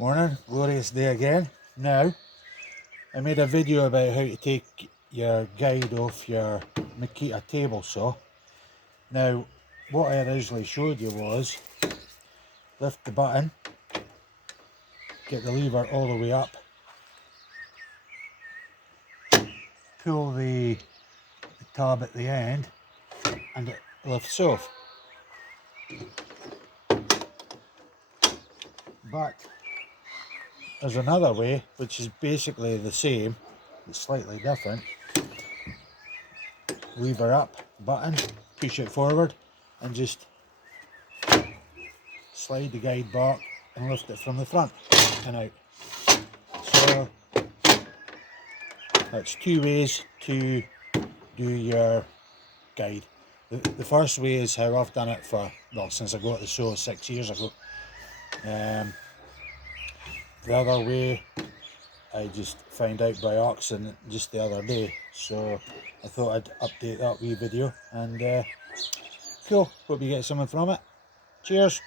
Morning, glorious day again. Now, I made a video about how to take your guide off your Makita table saw. Now, what I originally showed you was lift the button, get the lever all the way up, pull the tab at the end, and it lifts off. But there's another way, which is basically the same, it's slightly different. Lever up, button, push it forward, and just slide the guide back and lift it from the front and out. So that's two ways to do your guide. The first way is how I've done it since I got the saw 6 years ago. The other way I just found out by accident just the other day, so I thought I'd update that wee video, and cool, hope you get something from it. Cheers.